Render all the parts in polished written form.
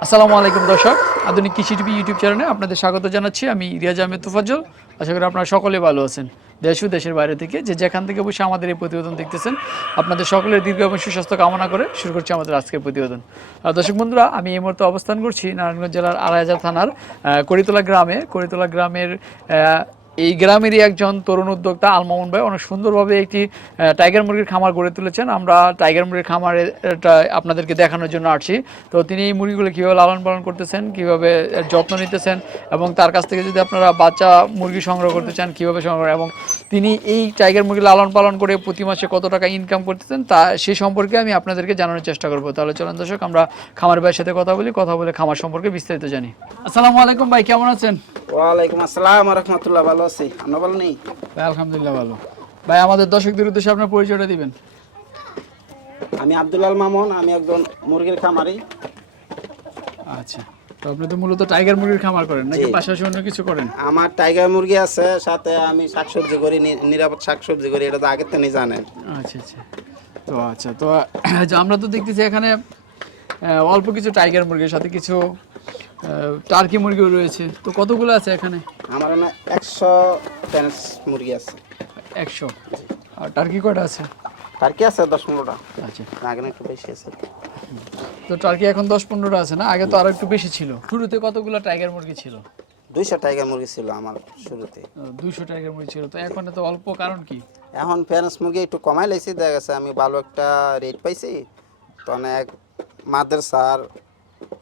আসসালামু আলাইকুম দর্শক, আধুনিক কৃষি টিভি ইউটিউব চ্যানেলে আপনাদের স্বাগত জানাচ্ছি। আমি রিয়াজ আহমেদ তোফাজ্জল। আশা করি আপনারা সকলে ভালো আছেন। দেশ ও দেশের বাইরে থেকে যেখান থেকে বসে আমাদের এই প্রতিবেদন দেখতেছেন, আপনাদের সকলের দীর্ঘ এবং সুস্বাস্থ্য কামনা করে শুরু করছি আমাদের আজকের প্রতিবেদন। দর্শক বন্ধুরা, আমি এই মুহূর্তে অবস্থান করছি নারায়ণগঞ্জ জেলার আড়াইহাজার থানার করিতলা গ্রামের এই গ্রামেরই একজন তরুণ উদ্যোক্তা আল মামুন ভাই অনেক সুন্দরভাবে একটি টাইগার মুরগির খামার গড়ে তুলেছেন। আমরা টাইগার মুরগির খামারটা আপনাদেরকে দেখানোর জন্য আসছি। তো তিনি এই মুরগিগুলো কীভাবে লালন পালন করতেছেন, কীভাবে যত্ন নিতেছেন, এবং তার কাছ থেকে যদি আপনারা বাচ্চা মুরগি সংগ্রহ করতে চান কীভাবে সংগ্রহ, এবং তিনি এই টাইগার মুরগি লালন পালন করে প্রতি মাসে কত টাকা ইনকাম করতেছেন তা সে সম্পর্কে আমি আপনাদেরকে জানানোর চেষ্টা করবো। তাহলে চলেন দর্শক, আমরা খামার ভাইয়ের সাথে কথা বলে খামার সম্পর্কে বিস্তারিত জানি। আসসালামু আলাইকুম ভাই, কেমন আছেন? ওয়ালাইকুম আসসালাম ওয়া রাহমাতুল্লাহ। ভালো আছি, আপনি ভালো নেই? ভাই আলহামদুলিল্লাহ ভালো। ভাই আমাদের দর্শকদের উদ্দেশ্যে আপনার পরিচয়টা দিবেন। আমি আব্দুল আল মামুন, আমি একজন মুরগির খামারি। আচ্ছা, তো আপনি তো মূলত টাইগার মুরগির খামার করেন নাকি পাশাপাশি অন্য কিছু করেন? আমার টাইগার মুরগি আছে, সাথে আমি শাকসবজি করি, নিরাপদ শাকসবজি করি, এটা তো আগের থেকেই জানেন। আচ্ছা তো যে আমরা তো দেখতেছি এখানে অল্প কিছু টাইগার মুরগির সাথে কিছু টার্কি মুরগিও রয়েছে। তো কতগুলো আছে এখানে? আমার না 100 পেন্স মুরগি আছে। 100? আর টার্কি কয়টা আছে? টার্কি আছে 10-15টা। আচ্ছা, আগে না একটু বেশি আছে। তো টার্কি এখন 10-15টা আছে না? আগে তো আরো একটু বেশি ছিল। শুরুতে কতগুলো টাইগার মুরগি ছিল? 200 টাইগার মুরগি ছিল আমার শুরুতে। 200 টাইগার মুরগি ছিল, তো এখন তো অল্প, কারণ কি? এখন পেন্স মুরগি একটু কমাই লাইছি, দেখা গেছে আমি ভালো একটা রেট পাইছি। তো অনেক মাদ্রাসার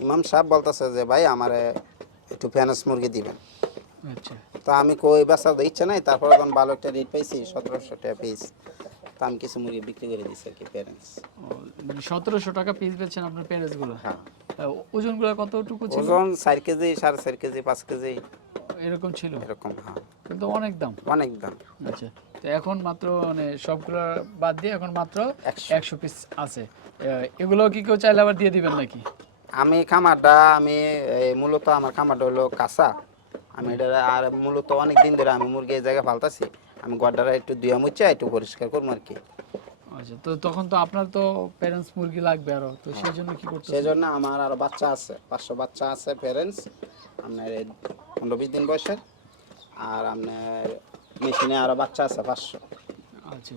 ইমাম সাহেব বলতেছে যে ভাই আমারে একটু পেন্স মুরগি দিবেন। আচ্ছা, তো আমি কই বেচার ইচ্ছা নাই, তারপরে যখন ভালো একটা রেট পাইছি 1700 টাকা পিস, তো আমি কিছু মুরগি বিক্রি করে দিচ্ছি আর কি। প্যারেন্টস 1700 টাকা পিস বেচছেন আপনার প্যারেন্টসগুলো? হ্যাঁ। ওজনগুলো কতটুকু ছিল? ওজন 4 কেজি, 4.5 কেজি, 5 কেজি এরকম ছিল? এরকম। হ্যাঁ, কিন্তু অনেক দাম। অনেক দাম। আচ্ছা, তো এখন মাত্র মানে সবগুলো বাদ দিয়ে এখন মাত্র 100 পিস আছে। এগুলো কি কেউ চাইলে আবার দিয়ে দিবেন নাকি? আমি মূলত আমার খামারটা হলো কাঁচা। আমি এটা আর মূলত অনেক দিন ধরে আমি মুরগি এই জায়গায় ফালতাছি। আমি গড্ডারা একটু ধুয়ে মুছে একটু পরিষ্কার করবো আর কি। আচ্ছা, তো তখন তো আপনার তো প্যারেন্টস মুরগি লাগবে আরো, তো সেই জন্য কি করতে? সেই জন্য আমার আরো বাচ্চা আছে, 500 বাচ্চা আছে প্যারেন্টস, আপনার 15-20 দিন বয়সের। আর আপনার মেশিনে আরো বাচ্চা আছে 500। আচ্ছা,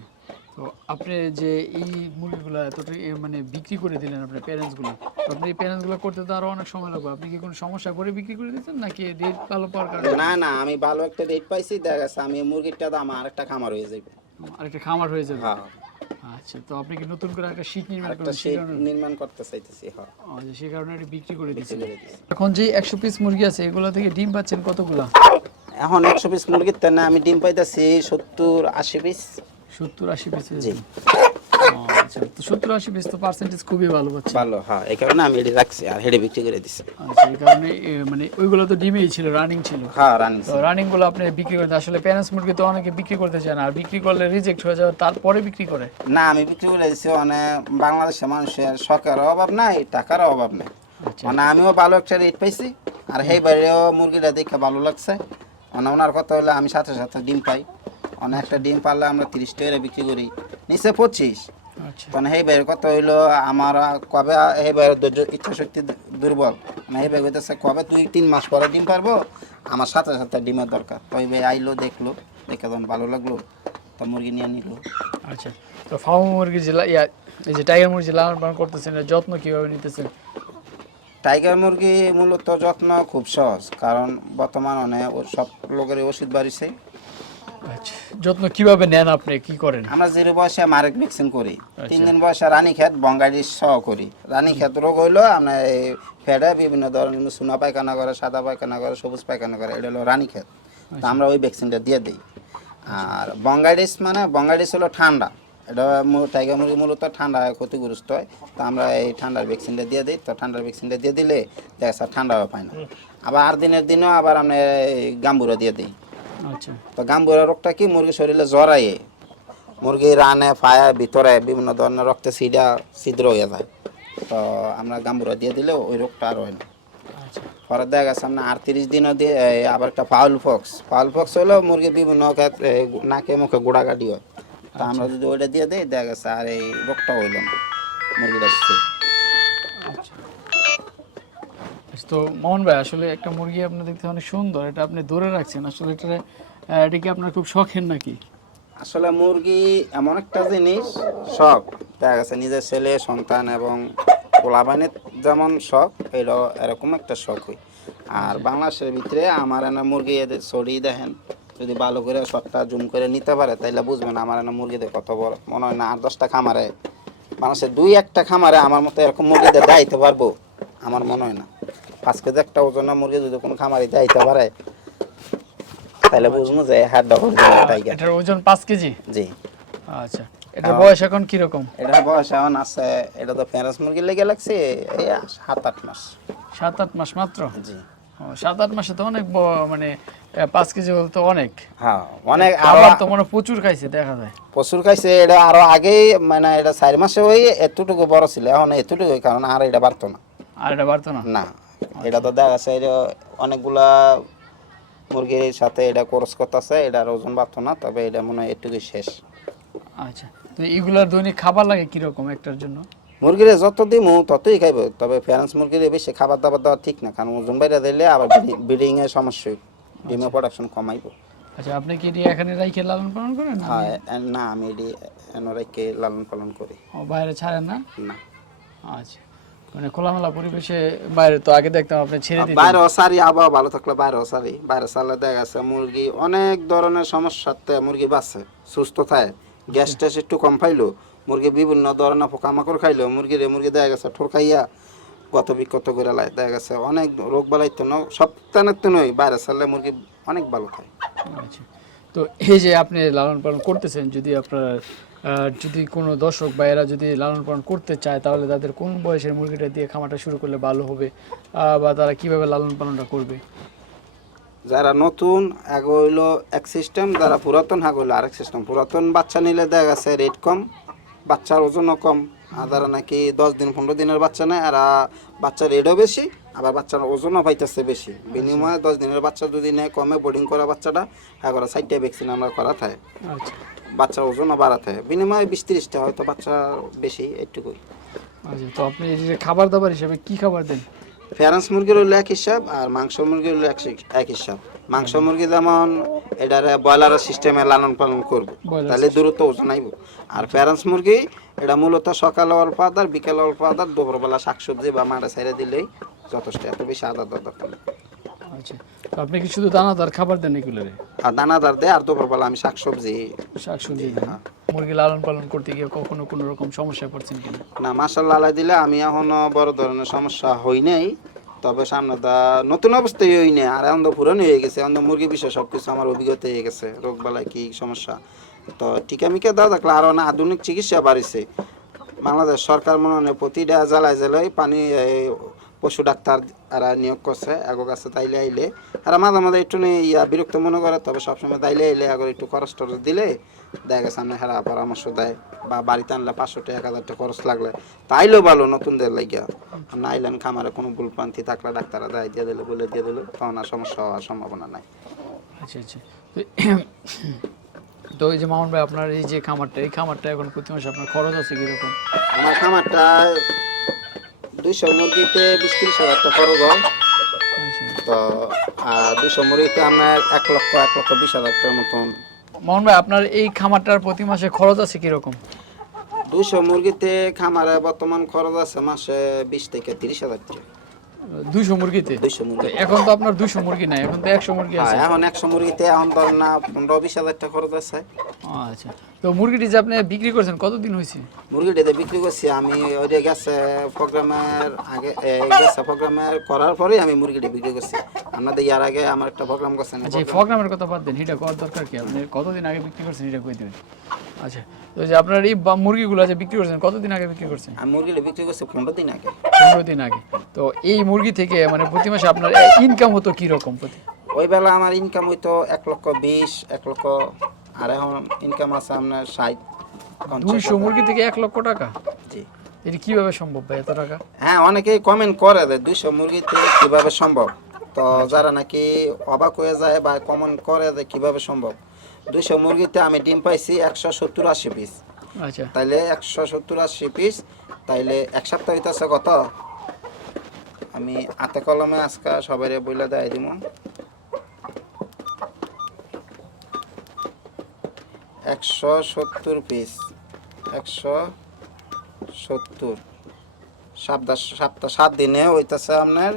তো আপনি যে এই মুরগিগুলো এতটা মানে বিক্রি করে দিলেন আপনার প্যারেন্টসগুলো, তো আপনি এই প্যারেন্টসগুলো করতে তো আরো অনেক সময় লাগবে। আপনি কি কোনো সমস্যা করে বিক্রি করে দিচ্ছেন নাকি রেট ভালো পাওয়ার কারণে? না, আমি ভালো একটা রেট পাইছি, দেখা গেছে আমি মুরগিটা দাম আরেকটা খামার হয়ে যাবে। আরেকটা খামার হয়ে যাবে? হ্যাঁ। আচ্ছা, তো আপনি কি নতুন করে একটা শীট নির্মাণ একটা করবেন? শেড নির্মাণ করতে চাইতেছি। হ্যাঁ, আচ্ছা, সেই কারণে এটা বিক্রি করে দিচ্ছেন। করে দিছি। এখন যে 100 পিস মুরগি আছে এগুলো থেকে ডিম পাচ্ছেন কতগুলা? এখন 100 পিস মুরগির তে না আমি ডিম পাইতেছি 70-80 পিস। 70-80 পিস? জি। আচ্ছা, তো 70-80 পিস তো পার্সেন্টেজ খুবই ভালো পাচ্ছেন। ভালো, হ্যাঁ, এই কারণে আমি এটি রাখছি আর হেডে বিক্রি করে দিছি। আচ্ছা, এই কারণে মানে ওইগুলো তো ডিমেই ছিল, রানিং ছিল। হ্যাঁ, রানিং। তো রানিং গুলো আপনি বিক্রি করতে, আসলে প্যারেন্টস মুরগি তো অনেকে বিক্রি করতে চায় না, আর বিক্রি করলে রিজেক্ট হয়ে যাবে, তারপরে বিক্রি করে। না, আমি বিক্রি করে দিছি। মানে বাংলাদেশের মানুষের শখের অভাব নাই, টাকার অভাব নাই। আচ্ছা, মানে আমিও ভালো একটা রেট পাইছি, আর সেই বাইরেও মুরগিটা দেখে ভালো লাগছে। মানে ওনার কথা হলে আমি সাথে সাথে ডিম পাই। অনেক একটা ডিম পারলে আমরা 30 টাকা বিক্রি করি, নিচে 25। আচ্ছা, মানে সেই বাইরের কথা হইলো আমার কবে সেই বাইরের ধৈর্য ইচ্ছা শক্তি দুর্বল। মানে সেই বাইরে হইতেছে কবে 2-3 মাস পরে ডিম পারবো, আমার সাথে সাথে ডিমের দরকার। তো ওই ভাই আইলো, দেখলো, দেখে যখন ভালো লাগলো তো মুরগি নিয়ে নিল। আচ্ছা, তো ফার্ম মুরগি এই যে টাইগার মুরগি লালন পালন করতেছেন, এর যত্ন কিভাবে নিতেছেন? টাইগার মুরগি মূলত যত্ন খুব সহজ, কারণ বর্তমানে সব লোকেরই ওষুধ বাড়িছে। আচ্ছা, যত্ন কিভাবে নেন আপনি, কি করেন? আমরা 0 বয়সে মারেক ভ্যাকসিন করি, 3 দিন বয়সে রানীক্ষেত বঙ্গাইটিস সহ করি। রানীক্ষেত রোগ হইলো আপনার এই ফেডে বিভিন্ন ধরনের সোনা পায়খানা করে, সাদা পায়খানা করে, সবুজ পায়খানা করে, এটা হলো রানীক্ষেত। তো আমরা ওই ভ্যাকসিনটা দিয়ে দিই। আর বঙ্গাইটিস হলো ঠান্ডা, এটা টাইগার মুরগি মূলত ঠান্ডায় ক্ষতিগ্রস্ত হয়। তো আমরা এই ঠান্ডার ভ্যাকসিনটা দিয়ে দিই। তো ঠান্ডার ভ্যাকসিনটা দিয়ে দিলে দেখা যায় ঠান্ডাও পায় না। আবার আর দিনের দিনও আবার আমরা গাম্বুরা দিয়ে দিই। আচ্ছা, তো গাম্বুরা রোগটা কি, মুরগির শরীরে জড়াইয়ে মুরগি রানে ফায়া ভিতরে বিভিন্ন ধরনের রক্তে ছিদ্র হয়ে যায়। তো আমরা গাম্বুরা দিয়ে দিলে ওই রোগটা আর হয় না। আচ্ছা, পরে দেখা গেছে আপনার 38 দিনও দিয়ে আবার একটা ফাউল ফক্স হলো মুরগি বিভিন্ন ক্ষেত্রে নাকে মুখে গোড়াগাড়ি হয়। তো আমরা যদি ওইটা দিয়ে দিই, দেখা গেছে আর এই রোগটা হইল না, মুরগিটা। আচ্ছা, তো মোহন ভাই আসলে একটা মুরগি আপনি দেখতে অনেক সুন্দর, এটা আপনি ধরে রাখছেন আসলে এটা কি আপনার খুব শখের নাকি? আসলে মুরগি এমন একটা জিনিস, শখ দেখা গেছে নিজের ছেলে সন্তান এবং পোলাপানের যেমন শখ, এটাও এরকম একটা শখ হয়। আর বাংলাদেশের ভিতরে আমার এনে মুরগি এদের ছড়িয়ে দেখেন, যদি ভালো করে শখটা জুম করে নিতে পারে তাইলে বুঝবেন আমার এনে মুরগিদের কত বড়। মনে হয় না 8-10টা খামারে, বাংলাদেশের 2-1টা খামারে আমার মতো এরকম মুরগিদের দাইতে পারবো, আমার মনে হয় না। 5 কেজি একটা ওজনের মুরগি যদি কোনো খামারে দাইতে পারে তাহলে বুঝবো যে হ্যাঁ ডবল টাইগার। এটার ওজন 5 কেজি? জি। আচ্ছা, এটার বয়স এখন কি রকম? এটা বয়স এখন আছে, এটা তো ফেরাস মুরগি লেগে লাগছে এই 7-8 মাস। 7-8 মাস মাত্র? জি। 7-8 মাসে তো অনেক মানে 5 কেজি হল তো অনেক। হ্যাঁ অনেক, আরো আবার তো মনে প্রচুর খাইছে দেখা যায়। প্রচুর খাইছে, এটা আরো আগেই মানে এটা 4 মাসে ওই এতটুকু বড় ছিল, এখন এতটুকু, কারণ আর এটা বাড়তো না। আর এটা বাড়তো না? না, এটা তো দেখা যাচ্ছে এটা অনেকগুলা মুরগির সাথে এটা কোর্স করতেছে, এটার ওজন বাড়তো না, তবে এটা মনে হয় এটুকুই শেষ। আচ্ছা, তো এগুলার দৈনিক খাবার লাগে কিরকম একটার জন্য? মুরগির যত দিমু ততই খাইব, তবে ফ্রান্স মুরগির বেশি খাবার দাবার দেওয়া ঠিক না, কারণ ওজন বাইরে দিলে আবার ব্রিডিং এর সমস্যা হইব, ডিমের প্রোডাকশন কমাইব। আচ্ছা, আপনি কি এটি এখানে রাইখে লালন পালন করেন? হ্যাঁ, না আমি এটি এনরাইকে লালন পালন করি। ও, বাইরে ছাড়েন না? না, আচ্ছা, মানে খোলামেলা পরিবেশে বাইরে তো আগে দেখতাম আপনি ছেড়ে দিতেন। বাইরে সারি, আবহাওয়া ভালো থাকলে বাইরে সারি, বাইরে সারলে দেখা গেছে মুরগি অনেক ধরনের সমস্যাতে মুরগি বাঁচে, সুস্থ থাকে, গ্যাস ট্যাস একটু কম পাইলো, মুরগি বিভিন্ন ধরনের পোকামাকড় খাইলো, মুরগি দেখা গেছে ঠোরকাইয়া কত বিক্ষত করে লাই, দেখা গেছে অনেক রোগ বালাইতো না, সপ্তাহের তো নয়, বাইরে সারলে মুরগি অনেক ভালো থাকে। আচ্ছা, তো এই যে আপনি লালন পালন করতেছেন, যদি আপনার যদি কোনো দর্শক বা এরা যদি লালন পালন করতে চায়, তাহলে তাদের কোন বয়সের মুরগিটা দিয়ে খামারটা শুরু করলে ভালো হবে, বা তারা কিভাবে লালন পালনটা করবে? যারা নতুন আগে হইলো এক সিস্টেম, যারা পুরাতন আগে হইলো আরেক সিস্টেম। পুরাতন বাচ্চা নিলে দেখা গেছে রেট কম, বাচ্চার ওজনও কম, আর যারা নাকি 10 দিন 15 দিনের বাচ্চা নেয়, আর বাচ্চার রেটও বেশি, আবার বাচ্চার ওজনও পাইতেছে বেশি। বিনিময়ে 10 দিনের বাচ্চা যদি নেয় কমে, বোর্ডিং করা বাচ্চাটা একবার 4টা ভ্যাকসিন আমরা করা থাকে, আচ্ছা বাচ্চার ওজনও বাড়াতে হয়, বিনিময়ে 20-30টা হয়তো বাচ্চা বেশি, এইটুকুই। আচ্ছা, তো আপনি এই যে খাবার দাবার হিসাবে কি খাবার দেন? ফ্রান্স মুরগির হলো এক হিসাব, আর মাংস মুরগির হলো এক হিসাব। মাংস মুরগি যেমন এটারে ব্রয়লারের সিস্টেমে লালন পালন করবো, তাহলে দ্রুত ওজন আইব। আর ফ্রান্স মুরগি এটা মূলত সকালে অল্প আদার, বিকেলে অল্প আদার, দুপুরবেলা শাকসবজি বা মাঠে ছাইড়ে দিলেই যথেষ্ট, এত বেশি আদার দরকার নেই। আচ্ছা, তো আপনি কি শুধু দানাদার খাবার দেন এগুলোরে? আর দানাদার দেয়, আর দুপুরবেলা আমি শাকসবজি। শাকসবজি দেন? মুরগি লালন পালন করতে গিয়ে কখনো কোনো রকম সমস্যায় পড়ছেন কিনা? না, মাশাআল্লাহ আলাই দিলে আমি এখনো বড় ধরনের সমস্যা হই নাই, তবে সামনে দা নতুন অবস্থায় হই না, আর এখন তো পুরানো হয়ে গেছে, এখন তো মুরগি বিষয়ে সব কিছু আমার অভিজ্ঞতা হয়ে গেছে, রোগ বালাই কি সমস্যা। তো টিকা মিকা দেওয়া থাকলে আরও না আধুনিক চিকিৎসা বাড়িছে। বাংলাদেশ সরকার মনে হয় প্রতিটা জেলায় জেলায় পানি পশু ডাক্তার এরা নিয়োগ করছে এগো কাছে, তাইলে আইলে আর মাঝে মাঝে একটু বিরক্ত মনে করে, তবে সবসময় তাইলে আইলে আগে একটু খরচ টরচ দিলে দেখা গেছে সামনে হেরা পরামর্শ দেয়, বা বাড়িতে আনলে 500 টাকা 1000 টাকা খরচ লাগলে তাইলেও ভালো নতুনদের লাগিয়া। না আইলেন খামারে কোনো ভুলপ্রান্তি থাকলে ডাক্তাররা দেয় দিয়ে দিলে, বলে দিয়ে দিলে, তখন আর সমস্যা হওয়ার সম্ভাবনা নাই। আচ্ছা আচ্ছা, তো এই যে মামুন ভাই, আপনার এই যে খামারটা, এই খামারটা এখন প্রতি মাসে আপনার খরচ আছে কিরকম? আমার খামারটা 200 মুরগিতে 20-30 হাজার টাকা খরচ হয়। আচ্ছা, তো 200 মুরগিতে আপনার 1,20,000 টাকার মতন। মামুন ভাই, আপনার এই খামারটার প্রতি মাসে খরচ আছে কিরকম? 200 মুরগিতে খামারে বর্তমান খরচ আছে মাসে 20 থেকে 30 হাজার টাকা। 200 মুরগিতে? 200 মুরগি। এখন তো আপনার 200 মুরগি নাই, এখন তো 100 মুরগি আছে। এখন 100 মুরগিতে এখন ধরেন না 15-20 হাজার টাকা খরচ আছে। আচ্ছা, তো মুরগিটি যে আপনি বিক্রি করছেন কতদিন হয়েছে? মুরগিটাতে বিক্রি করছি আমি ওই যে গেছে প্রোগ্রামের আগে, গেছে প্রোগ্রামের করার পরেই আমি মুরগিটা বিক্রি করছি। আপনাদের ইয়ার আগে আমার একটা প্রোগ্রাম করছেন। আচ্ছা, এই প্রোগ্রামের কথা বাদ দেন, এটা করার দরকার কি? আপনি কতদিন আগে বিক্রি করছেন এটা কই দেবেন? আচ্ছা, তো যে আপনার এই মুরগিগুলো যে বিক্রি করছেন কতদিন আগে বিক্রি করছেন? আমি মুরগিটা বিক্রি করছি 15 দিন আগে। 15 দিন আগে। তো এই মুরগি থেকে মানে প্রতি মাসে আপনার ইনকাম হতো কি রকম? ওই বেলা আমার ইনকাম হইতো 1,20,000, 1 লক্ষ, আর এখন ইনকাম আছে আপনার 60। 200 মুরগি থেকে 1 লক্ষ টাকা? জি। এটা কিভাবে সম্ভব ভাই, এত টাকা? হ্যাঁ, অনেকেই কমেন্ট করে যে 200 মুরগিতে কিভাবে সম্ভব। তো যারা নাকি অবাক হয়ে যায় বা কমেন্ট করে যে কিভাবে সম্ভব, 200 মুরগিতে আমি ডিম পাইছি 170-80 পিস। আচ্ছা, তাইলে 170-80 পিস, তাইলে এক সপ্তাহ হইতেছে কত? আমি হাতে কলমে আজকে সবাই বইলা দেয় দিব। 170 পিস, 170 সপ্তাহ 7 দিনে হইতাছে আপনার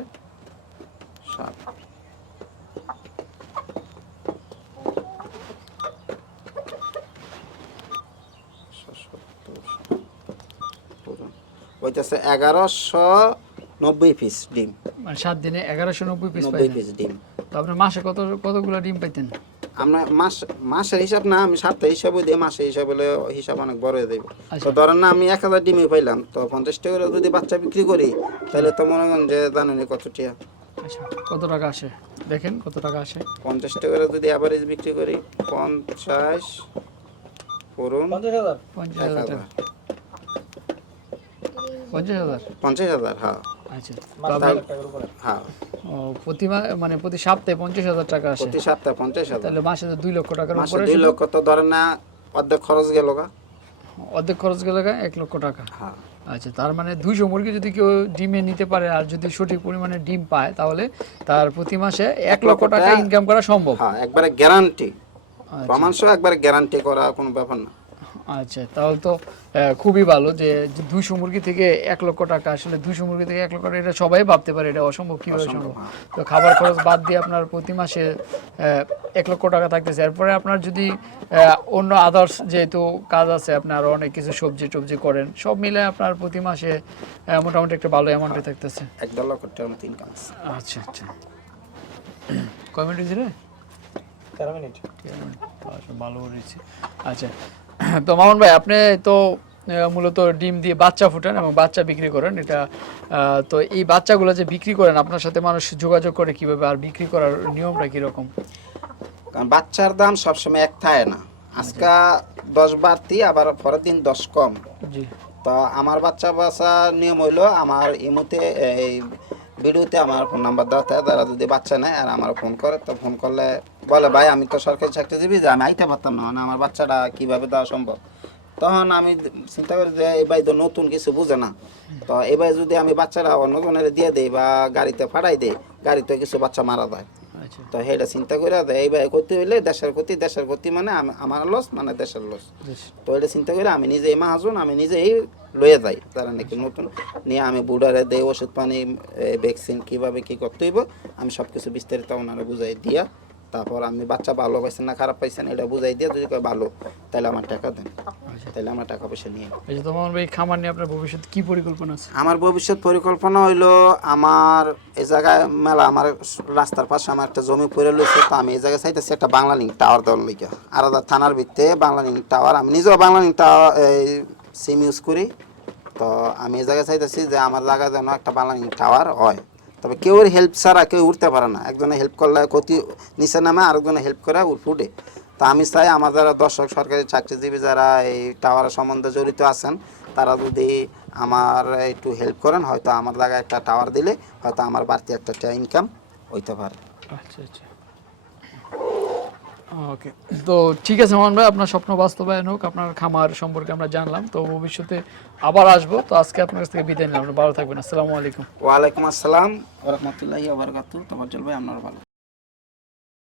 1190 পিস ডিম, মানে 7 দিনে 1190 পিস 90 পাইতেন। পিস ডিম। তো আপনি মাসে কতগুলো ডিম পাইতেন? আমরা মাসের হিসাব না, আমি সপ্তাহ হিসাবে দিই, মাসের হিসাব হলে হিসাব অনেক বড় হয়ে যাবে। আচ্ছা। তো ধরেন না আমি 1000 ডিমই পাইলাম, তো 50 টাকা করে যদি বাচ্চা বিক্রি করি তাহলে তো মনে করেন যে জানেন কত টাকা। আচ্ছা, কত টাকা আসে দেখেন, কত টাকা আসে। 50 টাকা করে যদি অ্যাভারেজ বিক্রি করি, 50 পুরুন 50,000 50,000 টাকা। 50,000? 50,000, হ্যাঁ আচ্ছা, তো মাসে আপনার- 1,000 টাকার উপরে। হ্যাঁ, মানে প্রতি সপ্তাহে 50,000 টাকা আসে। প্রতি সপ্তাহে 50,000। তাহলে মাসে তো 2 লক্ষ টাকার মাসে উপরে 2 লক্ষ, তো ধরেন না অর্ধেক খরচ গেল গা। অর্ধেক খরচ গেলে 1 লক্ষ টাকা। হ্যাঁ, আচ্ছা, তার মানে 200 মুরগি যদি কেউ ডিমে নিতে পারে আর যদি সঠিক পরিমাণে ডিম পায় তাহলে তার প্রতি মাসে 1 লক্ষ টাকা ইনকাম করা সম্ভব। হ্যাঁ, একবারে গ্যারান্টি, আচ্ছা। প্রমাণ সহ একবারে গ্যারান্টি করা কোনো ব্যাপার না। আচ্ছা, তাহলে তো খুবই ভালো যে 200 মুরগি থেকে 1 লক্ষ টাকা, আসলে 200 মুরগি থেকে 1 লক্ষ টাকা এটা সবাই ভাবতে পারে, এটা অসম্ভব, কিভাবে অসম্ভব, সম্ভব। হ্যাঁ। তো খাবার খরচ বাদ দিয়ে আপনার প্রতি মাসে 1 লক্ষ টাকা থাকতেছে। এরপরে আপনার যদি অন্য আদার্স যেহেতু কাজ আছে, আপনার অনেক কিছু সবজি টবজি করেন, সব মিলে আপনার প্রতি মাসে মোটামুটি একটা ভালো অ্যামাউন্টে থাকতেছে। 1-1.5 লক্ষ টাকার মতো ইনকাম আছে। আচ্ছা আচ্ছা, কয় মিনিট হয়েছে রে? 13 মিনিট। আচ্ছা, ভালো রয়েছে। আচ্ছা, তো মামুন ভাই, আপনি তো মূলত ডিম দিয়ে বাচ্চা ফুটান এবং বাচ্চা বিক্রি করেন, এটা তো এই বাচ্চাগুলো যে বিক্রি করেন, আপনার সাথে মানুষ যোগাযোগ করে কিভাবে, আর বিক্রি করার নিয়মটা কিরকম? কারণ বাচ্চার দাম সবসময় এক থাকে না, আজকা 10 বাড়তি, আবার পরের দিন 10 কম। জি, তো আমার বাচ্চা নিয়ম হইলো, আমার ইমুতে এই ভিডিওতে আমার ফোন নাম্বার দেওয়া থাকে, তারা যদি বাচ্চা নেয় আর আমার ফোন করে, তো ফোন করলে বলে ভাই আমি তো সরকারি চাকরিজীবী, যে আমি আইতে পারতাম না, মানে আমার বাচ্চাটা কিভাবে দেওয়া সম্ভব। তখন আমি চিন্তা করি যে এই ভাই তো নতুন কিছু বুঝে না, তো এই ভাই যদি আমি বাচ্চারা অন্যজনের দিয়ে দিই বা গাড়িতে ফাটাই দিই, গাড়িতে কিছু বাচ্চা মারা যায়। আচ্ছা, তো সেটা চিন্তা করে এই ভাই করতে হইলে দেশের ক্ষতি মানে আমার লস, মানে দেশের লস। বেশ। তো এটা চিন্তা করে আমি নিজে এই মাহাজন, আমি নিজেই লয়ে যাই, তারা নাকি নতুন নিয়ে আমি বুড়ারে দেই ওষুধ পানি, ভ্যাকসিন কীভাবে কী করতে হইব, আমি সব কিছু বিস্তারিত ওনারা বুঝাই দিয়া, তারপর আমি বাচ্চা ভালো পাইছেন না খারাপ পাইছেন এটা বুঝাই দিয়ে, যদি কয় ভালো তাহলে আমার টাকা দেন, আচ্ছা, তাহলে আমার টাকা পয়সা নিয়ে নিই। এই যে তোমার ভাই খামার নিয়ে আপনার ভবিষ্যতে কি পরিকল্পনা আছে? আমার ভবিষ্যৎ পরিকল্পনা হইলো, আমার এই জায়গায় মেলা, আমার রাস্তার পাশে আমার একটা জমি পড়ে রয়েছে, তো আমি এই জায়গায় চাইতেছি একটা বাংলা লিঙ্ক টাওয়ার দেওয়ার লিখে, আলাদা থানার ভিত্তিতে বাংলা লিঙ্ক টাওয়ার, আমি নিজেও Bangla link tower SIM use করি। তো আমি এই জায়গায় চাইতেছি যে আমার জায়গায় যেন একটা বাংলা লিঙ্ক টাওয়ার হয়, তবে কেউ হেল্প ছাড়া কেউ উঠতে পারে না, একজনে হেল্প করলে ক্ষতি নিচে নামে, আরেকজনে হেল্প করে ফুটে। তো আমি চাই আমার যারা দর্শক সরকারি চাকরিজীবী যারা এই টাওয়ারের সম্বন্ধে জড়িত আছেন, তারা যদি আমার একটু হেল্প করেন, হয়তো আমার জায়গায় একটা টাওয়ার দিলে হয়তো আমার বাড়তি একটা ইনকাম হইতে পারে। আচ্ছা আচ্ছা, ওকে। তো ঠিক আছে মামুন ভাই, আপনার স্বপ্ন বাস্তবায়ন হোক, আপনার খামার সম্পর্কে আমরা জানলাম, তো ভবিষ্যতে আবার আসবো। তো আজকে আপনার কাছ থেকে বিদায় নিলাম, ভালো থাকবেন, আসসালামু আলাইকুম। ওয়ালাইকুম আসসালাম ওয়া রাহমাতুল্লাহি ওয়া বারাকাতুহু। তোমার ভাই আপনার ভালো।